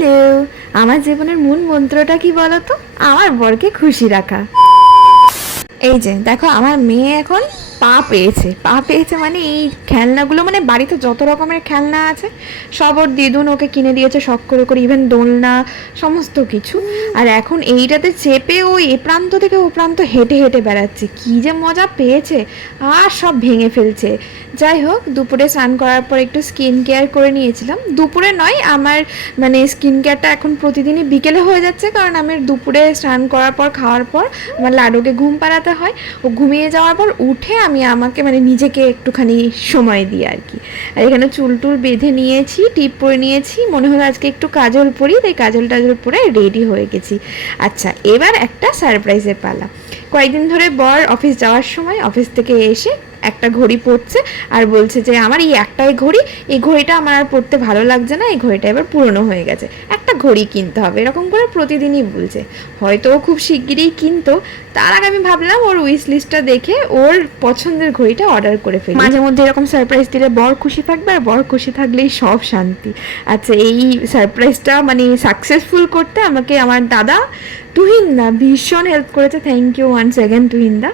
Hello, আমার জীবনের মূল মন্ত্রটা কি বলো তো? আমার বরকে খুশি রাখা। এই যে দেখো, আমার মেয়ে এখন পা পেয়েছে মানে এই খেলনাগুলো, মানে বাড়িতে যত রকমের খেলনা আছে সব ওর দিদুন ওকে কিনে দিয়েছে শখ করে করে, ইভেন দোলনা, সমস্ত কিছু। আর এখন এইটাতে চেপে ও এ প্রান্ত থেকে ও প্রান্ত হেঁটে হেঁটে বেড়াচ্ছে, কি যে মজা পেয়েছে, আর সব ভেঙে ফেলছে। যাই হোক, দুপুরে স্নান করার পর একটু স্কিন কেয়ার করে নিয়েছিলাম। দুপুরে নয়, আমার মানে স্কিন কেয়ারটা এখন প্রতিদিনই বিকেলে হয়ে যাচ্ছে, কারণ আমি দুপুরে স্নান করার পর খাওয়ার পর আমার লাডুকে ঘুম পাড়াতে হয়। ও ঘুমিয়ে যাওয়ার পর উঠে আমি আমাকে মানে নিজেকে একটুখানি সময় দিই আর কি। আর এখানে চুল টুল বেঁধে নিয়েছি, টিপ পরে নিয়েছি, মনে হলো আজকে একটু কাজল পরি, তাই কাজল টাজল পরে রেডি হয়ে গেছি। আচ্ছা, এবার একটা সারপ্রাইজের পালা। কয়েকদিন ধরে বর অফিস যাওয়ার সময় অফিস থেকে এসে একটা ঘড়ি পরছে আর বলছে যে আমার এই একটাই ঘড়ি, এই ঘড়িটা আমার আর পরতে ভালো লাগছে না, এই ঘড়িটা এবার পুরনো হয়ে গেছে, একটা ঘড়ি কিনতে হবে, এরকম করে প্রতিদিনই বলছে। হয়তো ও খুব শিগগিরই কিনতো, তার আগে আমি ভাবলাম ওর উইশ লিস্টটা দেখে ওর পছন্দের ঘড়িটা অর্ডার করে ফেলি। মাঝে মধ্যে এরকম সারপ্রাইজ দিলে বর খুশি থাকবে, আর বর খুশি থাকলেই সব শান্তি। আচ্ছা, এই সারপ্রাইজটা মানে সাকসেসফুল করতে আমাকে আমার দাদা তুহিনদা ভীষণ হেল্প করেছে, থ্যাংক ইউ ওয়ান্স অ্যাগেন তুহিনদা।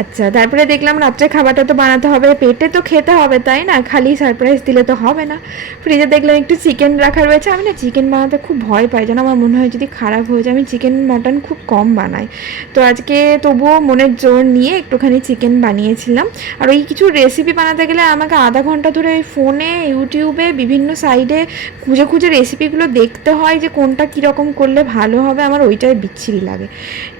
আচ্ছা, তারপরে দেখলাম রাত্রে খাবারটা তো বানাতে হবে, পেটে তো খেতে হবে, তাই না? খালি সারপ্রাইজ দিলে তো হবে না। ফ্রিজে দেখলাম একটু চিকেন রাখা রয়েছে। আমি না চিকেন বানাতে খুব ভয় পাই, যেন আমার মনে হয় যদি খারাপ হয়ে যায়। আমি চিকেন মাটন খুব কম বানাই, তো আজকে তবুও মনের জোর নিয়ে একটুখানি চিকেন বানিয়েছিলাম। আর ওই কিছু রেসিপি বানাতে গেলে আমাকে আধা ঘন্টা ধরে ওই ফোনে ইউটিউবে বিভিন্ন সাইডে খুঁজে খুঁজে রেসিপিগুলো দেখতে হয়, যে কোনটা কীরকম করলে ভালো হবে, আমার ওইটাই বিচ্ছিরি লাগে।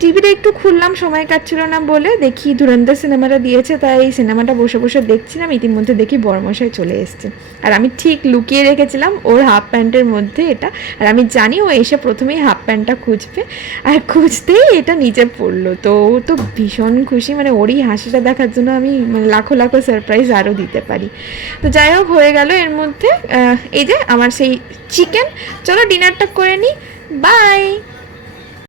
টিভিটা একটু খুললাম, সময় কাটছিল না বলে, দেখি ধুরন্ধর সিনেমাটা দিয়েছে, তাই এই সিনেমাটা বসে বসে দেখছিলাম। ইতিমধ্যে দেখি বড়মশাই চলে এসছে, আর আমি ঠিক লুকিয়ে রেখেছিলাম ওর হাফ প্যান্টের মধ্যে এটা। আর আমি জানি ও এসে প্রথমেই হাফ প্যান্টটা খুঁজবে, আর খুঁজতেই এটা নিচে পড়লো। তো ও তো ভীষণ খুশি, মানে ওরই হাসিটা দেখার জন্য আমি মানে লাখো লাখো সারপ্রাইজ আরও দিতে পারি। তো যাই হোক, হয়ে গেল এর মধ্যে এই যে আমার সেই চিকেন। চলো ডিনারটা করে নিই, বাই।